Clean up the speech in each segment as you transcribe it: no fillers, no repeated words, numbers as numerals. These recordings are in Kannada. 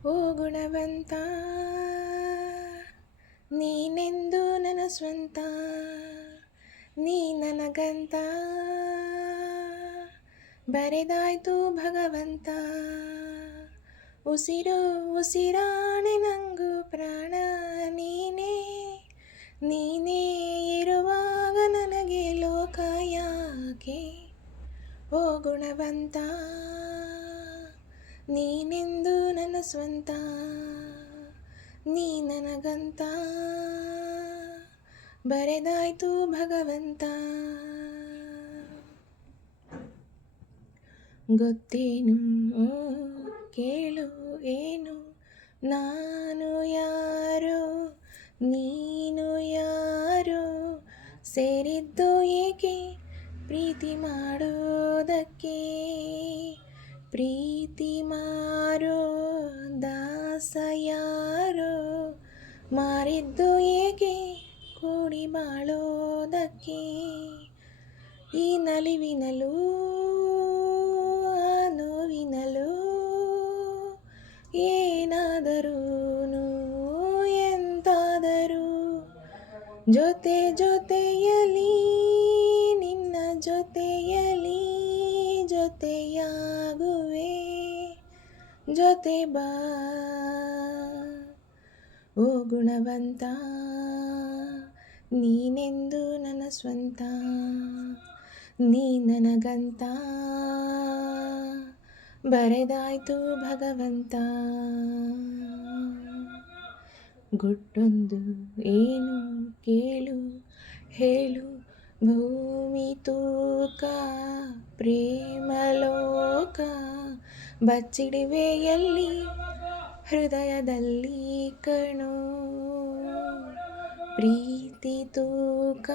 ಓ ಗುಣವಂತ, ನೀನೆಂದು ನನ್ನ ಸ್ವಂತ, ನೀ ನನಗಂತ ಬರೆದಾಯ್ತು ಭಗವಂತ. ಉಸಿರು ಉಸಿರಾಣೆ ನಂಗು ಪ್ರಾಣ ನೀನೇ, ನೀನೇ ಇರುವಾಗ ನನಗೆ ಲೋಕ ಯಾಕೆ. ಓ ಗುಣವಂತ, ನೀನೆಂದು ನನ್ನ ಸ್ವಂತ, ನೀ ನನಗಂತ ಬರೆದಾಯ್ತು ಭಗವಂತ. ಗೊತ್ತೇನು ಕೇಳು ಏನು, ನಾನು ಯಾರೋ ನೀನು ಯಾರೋ, ಸೇರಿದ್ದು ಏಕೆ ಪ್ರೀತಿ ಮಾಡೋದಕ್ಕೆ. ಪ್ರೀತಿ ಮಾರೋ ದಾಸ ಯಾರೋ, ಮಾರಿದ್ದು ಏಕೆ ಕೂಡಿ ಬಾಳೋದಕ್ಕೆ. ಈ ನಲಿವಿನಲ್ಲೂ ಆ ನೋವಿನಲ್ಲೂ ಏನಾದರೂನು ಎಂತಾದರೂ ಜೊತೆ ಜೊತೆಯಲಿ ನಿನ್ನ ಜೊತೆಯಲಿ ಜೊತೆಯಾಗುವೆ, ಜೊತೆ ಬಾ. ಓ ಗುಣವಂತ, ನೀನೆಂದು ನನ್ನ ಸ್ವಂತ, ನೀ ನನಗಂತ ಬರೆದಾಯ್ತು ಭಗವಂತ. ಗುಟ್ಟೊಂದು ಏನು ಕೇಳು ಹೇಳು, ಭೂಮಿ ತೂಕ ಪ್ರೇಮ ಲೋಕ, ಬಚ್ಚಿಡುವೆಯಲ್ಲಿ ಹೃದಯದಲ್ಲಿ ಕಣೋ. ಪ್ರೀತಿ ತೂಕ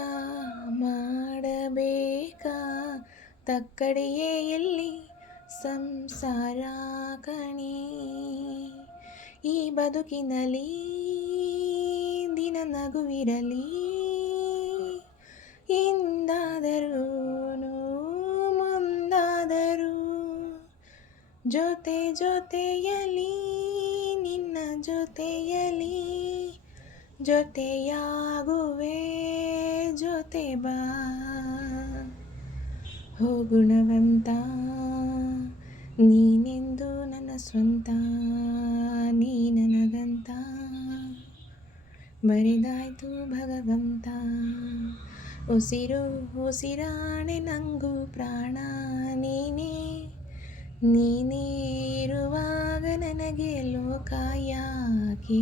ಮಾಡಬೇಕಾ, ತಕ್ಕಡಿಯೇ ಎಲ್ಲಿ ಸಂಸಾರ ಕಣೆ. ಈ ಬದುಕಿನಲ್ಲಿ ದಿನ ನಗುವಿರಲಿ, ಹಿಂದಾದರೂನು ಮುಂದಾದರೂ ಜೊತೆ ಜೊತೆಯಲಿ ನಿನ್ನ ಜೊತೆಯಲಿ ಜೊತೆಯಾಗುವೆ, ಜೊತೆ ಬಾ. ಓ ಗುಣವಂತ, ನೀನೆಂದು ನನ್ನ ಸ್ವಂತ, ನೀ ನನಗಂತ ಬರೆದಾಯ್ತು ಭಗವಂತ. ಉಸಿರು ಉಸಿರಾಣೆ ನಂಗು ಪ್ರಾಣ ನೀನೇ, ನೀನೇ ಇರುವಾಗ ನನಗೆ ಲೋಕ ಯಾಕೆ.